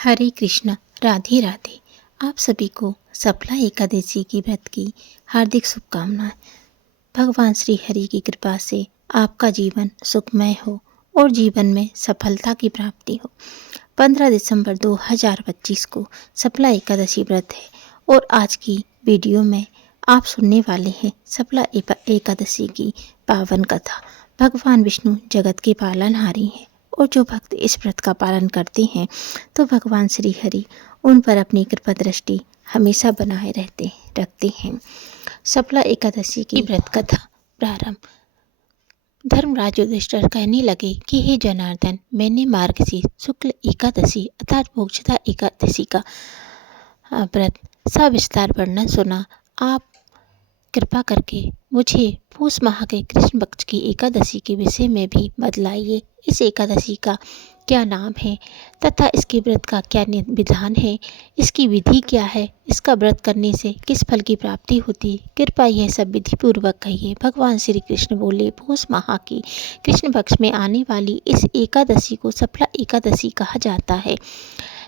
हरे कृष्णा, राधे राधे। आप सभी को सफला एकादशी की व्रत की हार्दिक शुभकामनाएं। भगवान श्री हरि की कृपा से आपका जीवन सुखमय हो और जीवन में सफलता की प्राप्ति हो। 15 दिसंबर 2025 को सफला एकादशी व्रत है और आज की वीडियो में आप सुनने वाले हैं सफला एकादशी की पावन कथा। भगवान विष्णु जगत के पालनहारी हैं और जो भक्त इस व्रत का पालन करते हैं तो भगवान श्री हरि उन पर अपनी कृपा दृष्टि हमेशा बनाए रखते हैं। सफला एकादशी की व्रत कथा प्रारंभ। धर्मराज युधिष्ठिर कहने लगे कि हे जनार्दन, मैंने मार्गशीर्ष शुक्ल एकादशी अर्थात मोक्षदा एकादशी का व्रत सविस्तार वर्णन सुना। आप कृपा करके मुझे पूष माह के कृष्ण पक्ष की एकादशी के विषय में भी बतलाइए। इस एकादशी का क्या नाम है तथा इसके व्रत का क्या विधान है, इसकी विधि क्या है, इसका व्रत करने से किस फल की प्राप्ति होती, कृपया यह सब विधि पूर्वक कहिए। भगवान श्री कृष्ण बोले, पूष माह की कृष्ण पक्ष में आने वाली इस एकादशी को सफला एकादशी कहा जाता है।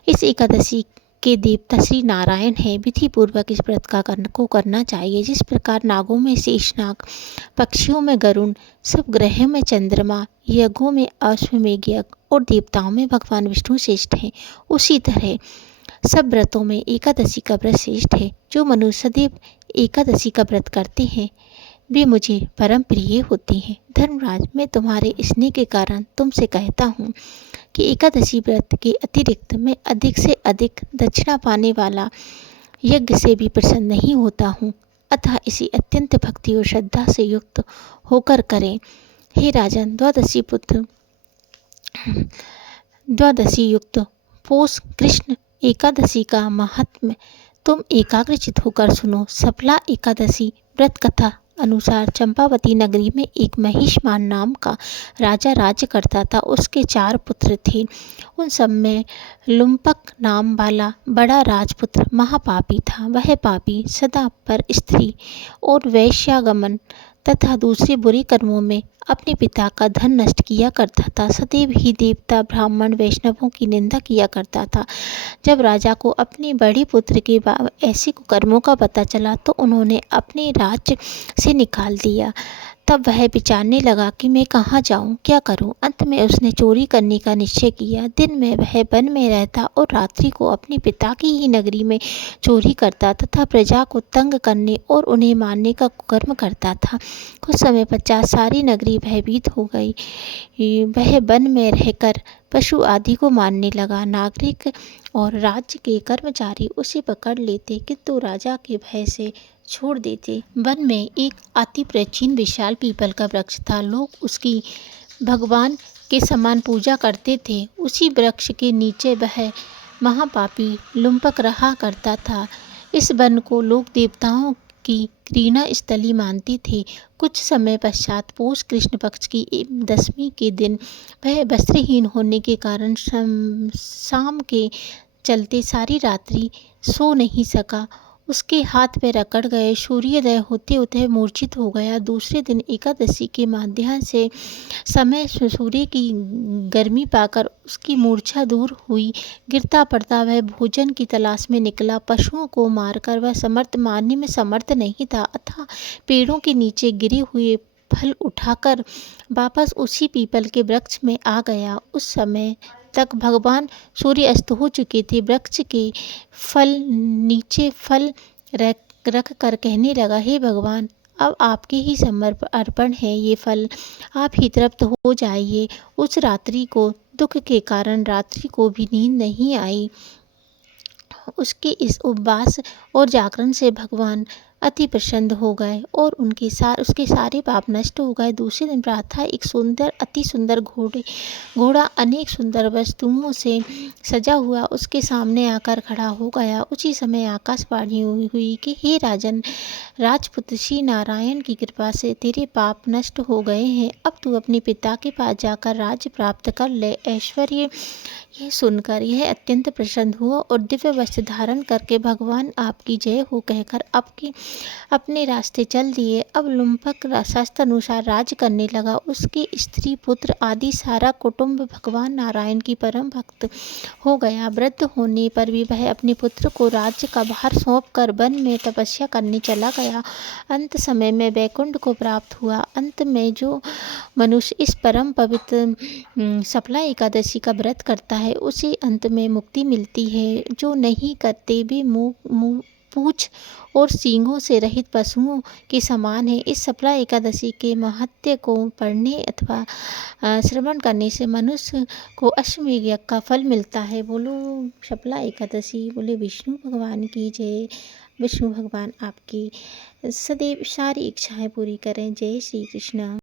इस एकादशी के देवता श्री नारायण है। विधि पूर्वक इस व्रत को करना चाहिए। जिस प्रकार नागों में शेषनाग, पक्षियों में गरुण, सब ग्रहों में चंद्रमा, यज्ञों में अश्वमेघ यज्ञ और देवताओं में भगवान विष्णु श्रेष्ठ हैं, उसी तरह सब व्रतों में एकादशी का व्रत श्रेष्ठ है। जो मनुष्य सदैव एकादशी का व्रत करते हैं वे मुझे परम प्रिय होते हैं। धर्मराज, मैं तुम्हारे स्नेह के कारण तुमसे कहता हूँ कि एकादशी व्रत के अतिरिक्त मैं अधिक से अधिक दक्षिणा पाने वाला यज्ञ से भी प्रसन्न नहीं होता हूँ, अतः इसी अत्यंत भक्ति और श्रद्धा से युक्त होकर करें। हे राजन, द्वादशी युक्त पोष कृष्ण एकादशी का महात्म्य तुम एकाग्रचित होकर सुनो। सफला एकादशी व्रत कथा अनुसार चंपावती नगरी में एक महिष्मान नाम का राजा राज्य करता था। उसके 4 पुत्र थे। उन सब में लुम्पक नाम वाला बड़ा राजपुत्र महापापी था। वह पापी सदा पर स्त्री और वैश्यागमन तथा दूसरे बुरे कर्मों में अपने पिता का धन नष्ट किया करता था। सदैव ही देवता, ब्राह्मण, वैष्णवों की निंदा किया करता था। जब राजा को अपने बड़े पुत्र के ऐसे कुकर्मों का पता चला तो उन्होंने अपने राज्य से निकाल दिया। तब वह विचारने लगा कि मैं कहाँ जाऊँ, क्या करूँ। अंत में उसने चोरी करने का निश्चय किया। दिन में वह वन में रहता और रात्रि को अपने पिता की ही नगरी में चोरी करता तथा प्रजा को तंग करने और उन्हें मारने का कुकर्म करता था। कुछ समय पश्चात सारी नगरी भयभीत हो गई। वह वन में रहकर पशु आदि को मारने लगा। नागरिक और राज्य के कर्मचारी उसे पकड़ लेते किंतु राजा के भय से छोड़ देते। वन में एक अति प्राचीन विशाल पीपल का वृक्ष था। लोग उसकी भगवान के समान पूजा करते थे। उसी वृक्ष के नीचे वह महापापी लुम्पक रहा करता था। इस वन को लोग देवताओं की क्रीड़ा स्थली मानते थे। कुछ समय पश्चात पोष कृष्ण पक्ष की 10वीं के दिन वह वस्त्रहीन होने के कारण शाम के चलते सारी रात्रि सो नहीं सका। उसके हाथ पैर अकड़ गए। सूर्योदय होते होते मूर्छित हो गया। दूसरे दिन एकादशी के माध्याह्न से समय सूर्य की गर्मी पाकर उसकी मूर्छा दूर हुई। गिरता पड़ता वह भोजन की तलाश में निकला। पशुओं को मारकर वह मारने में समर्थ नहीं था, अतः पेड़ों के नीचे गिरे हुए फल उठाकर वापस उसी पीपल के वृक्ष में आ गया। उस समय तक भगवान सूर्य अस्त हो चुके थे। वृक्ष के नीचे फल रख कर कहने लगा, हे भगवान, अब आपके ही अर्पण है ये फल, आप ही तृप्त हो जाइए। उस रात्रि को दुख के कारण रात्रि को भी नींद नहीं आई। उसके इस उपवास और जागरण से भगवान अति प्रसन्न हो गए और उसके सारे पाप नष्ट हो गए। दूसरे दिन प्रातः एक अति सुंदर घोड़ा अनेक सुंदर वस्तुओं से सजा हुआ उसके सामने आकर खड़ा हो गया। उसी समय आकाशवाणी हुई कि हे राजन, राजपुत्र श्री नारायण की कृपा से तेरे पाप नष्ट हो गए हैं। अब तू अपने पिता के पास जाकर राज्य प्राप्त कर ले। ऐश्वर्य यह सुनकर यह अत्यंत प्रसन्न हुआ और दिव्य वस्त्र धारण करके भगवान आपकी जय हो कहकर अपने रास्ते चल दिए। अब लुम्पक शास्त्र अनुसार राज्य करने लगा। उसके स्त्री पुत्र आदि सारा कुटुंब भगवान नारायण की परम भक्त हो गया। वृद्ध होने पर भी वह अपने पुत्र को राज्य का भार सौंप कर वन में तपस्या करने चला गया। अंत समय में वैकुंठ को प्राप्त हुआ। अंत में जो मनुष्य इस परम पवित्र सफला एकादशी का व्रत करता है उसे अंत में मुक्ति मिलती है। जो नहीं करते भी मुंह पूंछ और सींगों से रहित पशुओं के समान है। इस सफला एकादशी के महत्व को पढ़ने अथवा श्रवण करने से मनुष्य को अश्वमेध यज्ञ का फल मिलता है। बोलो सफला एकादशी, बोले विष्णु भगवान की जय। विष्णु भगवान आपकी सदैव सारी इच्छाएं पूरी करें। जय श्री कृष्ण।